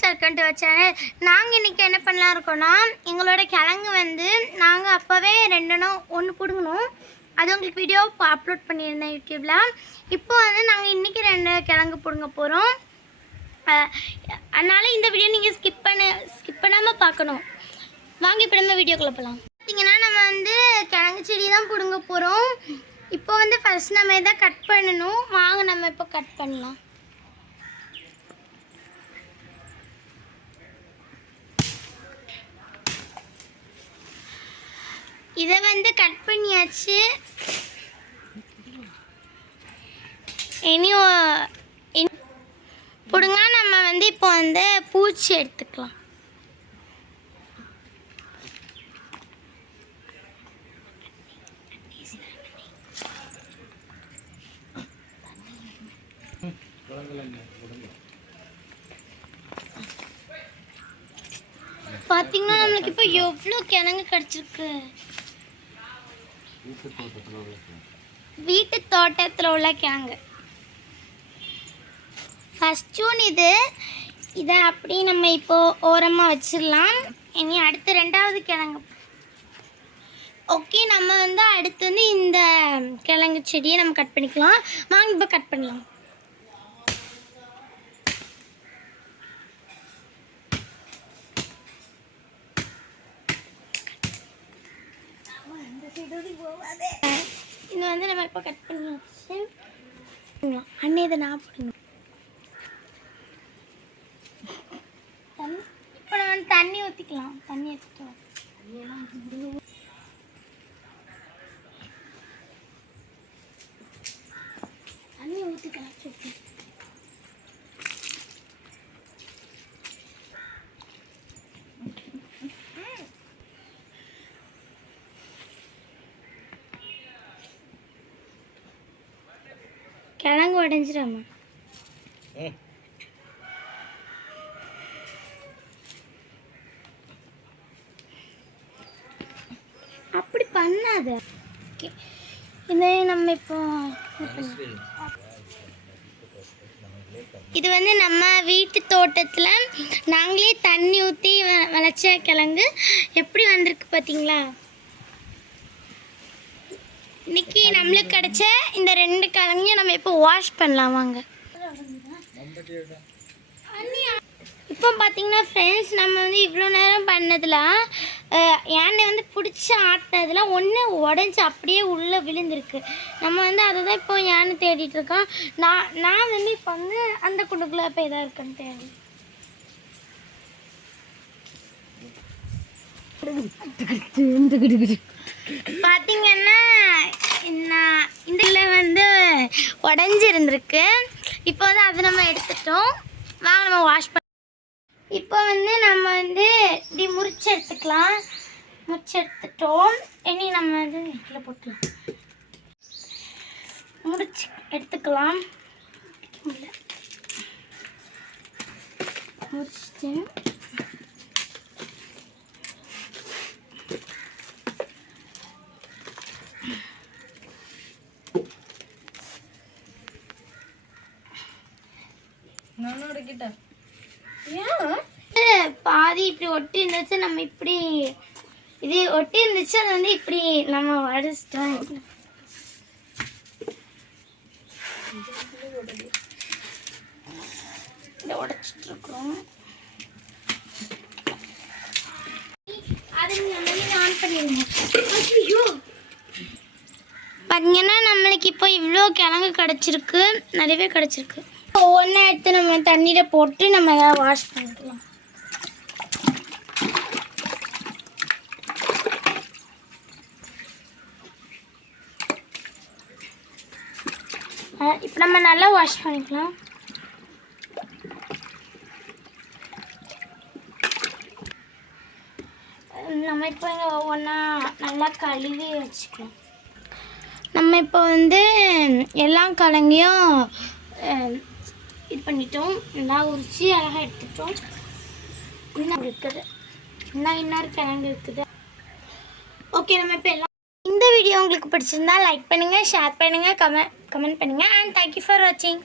Guys, welcome to our channel. நாங்கள் இன்றைக்கி என்ன பண்ணலாம் இருக்கோன்னா, எங்களோட கிழங்கு வந்து நாங்கள் அப்போவே ஒன்று பிடுங்கணும். அது உங்களுக்கு வீடியோ அப்லோட் பண்ணியிருந்தேன் யூடியூப்பில். இப்போ வந்து நாங்கள் இன்றைக்கி 2 கிழங்கு பிடுங்க போகிறோம். அதனால் இந்த வீடியோ நீங்கள் ஸ்கிப் பண்ணாமல் பார்க்கணும். வாங்க இப்போ நம்ம வீடியோக்குள்ளே போகலாம். பார்த்திங்கன்னா நம்ம வந்து கிழங்கு செடி தான் பிடுங்க போகிறோம். இப்போ வந்து ஃபஸ்ட் நம்ம இதை கட் பண்ணணும். வாங்க நம்ம இப்போ கட் பண்ணலாம். இதை வந்து கட் பண்ணியாச்சு. இனி பிடுங்க நம்ம வந்து இப்போ வந்து பூச்சி எடுத்துக்கலாம். பார்த்தீங்கன்னா நம்மளுக்கு இப்போ எவ்வளோ கிழங்கு கிடச்சிருக்கு. வீட்டு தோட்டத்தில் உள்ள கிழங்கு. ஃபர்ஸ்ட் ஒன் இதை அப்படி நம்ம இப்போ ஓரமாக வச்சிடலாம். இனி அடுத்து 2வது கிழங்கு. ஓகே, நம்ம வந்து அடுத்து வந்து இந்த கிழங்கு செடியை நம்ம கட் பண்ணிக்கலாம். வாங்க இப்போ கட் பண்ணலாம். இது வந்து நம்ம இப்போ கட் பண்ணியாச்சு. அண்ணே இதை நான் போடணும். இப்போ நம்ம தண்ணி ஊற்றிக்கலாம். தண்ணி ஊற்றிக்கலாம். தண்ணி ஊற்றிக்கலாம். சரி, கிழங்கு உடஞ்சிடாமா? அப்படி பண்ணாத. ஓகே, இதை நம்ம இப்போ இது வந்து நம்ம வீட்டு தோட்டத்தில் நாங்களே தண்ணி ஊற்றி விளைச்ச கிழங்கு எப்படி வந்திருக்கு பார்த்தீங்களா? இன்னைக்கு நம்மளுக்கு கிடைச்ச இந்த 2 கிழங்கையும் நம்ம இப்போ வாஷ் பண்ணலாம். வாங்க. இப்போ பார்த்தீங்கன்னா ஃப்ரெண்ட்ஸ், நம்ம வந்து இவ்வளோ நேரம் பண்ணதில் யானை வந்து பிடிச்சி ஆட்டினதில் ஒன்று உடஞ்சி அப்படியே உள்ளே விழுந்திருக்கு. நம்ம வந்து அதை தான் இப்போ யானை தேடிட்டு இருக்கோம். நான் வந்து இப்போ வந்து அந்த குண்டுக்குள்ளே இப்போ எதாக இருக்குன்னு தேடி பார்த்தீங்கன்னா இந்த வந்து உடஞ்சி இருந்திருக்கு. இப்போ வந்து அதை நம்ம எடுத்துட்டோம். வாங்க நம்ம வாஷ் பண்ண. இப்போ வந்து நம்ம வந்து இப்படி முறிச்சு எடுத்துக்கலாம். முறிச்சு எடுத்துட்டோம். இனி நம்ம வந்து வீட்டில் போட்டுக்கலாம். முறிச்சு எடுத்துக்கலாம். முறிச்சிட்டு பாதி இப்படி ஒட்டி இருந்துச்சு. நம்ம இப்படி இது ஒட்டி இருந்துச்சு. அது வந்து இப்படி நம்ம உடச்சிட்டோம். உடைச்சிட்டு இருக்கோம். அது ஆன் பண்ணிடுங்க. பார்த்தீங்கன்னா நம்மளுக்கு இப்போ இவ்வளோ கிழங்கு கிடச்சிருக்கு. நிறையவே கிடச்சிருக்கு. ஒவ்வொன்றா எடுத்து நம்ம தண்ணியில் போட்டு நம்ம எதாவது வாஷ் பண்ணிக்கலாம். இப்போ நம்ம நல்லா வாஷ் பண்ணிக்கலாம். நம்ம இப்போ இங்கே ஒவ்வொன்றா நல்லா கழுவி வச்சுக்கலாம். நம்ம இப்போ வந்து எல்லா கிழங்கையும் இது பண்ணிட்டோம். நல்லா உரிச்சு அழகாக எடுத்துட்டோம். இன்னும் இருக்குது, இன்னொரு கிழங்கு இருக்குது. ஓகே, நம்ம இப்போ எல்லாம் இந்த வீடியோ உங்களுக்கு பிடிச்சிருந்தா லைக் பண்ணுங்கள், ஷேர் பண்ணுங்கள், கமெண்ட் பண்ணுங்கள். அண்ட் தேங்க்யூ ஃபார் வாட்சிங்.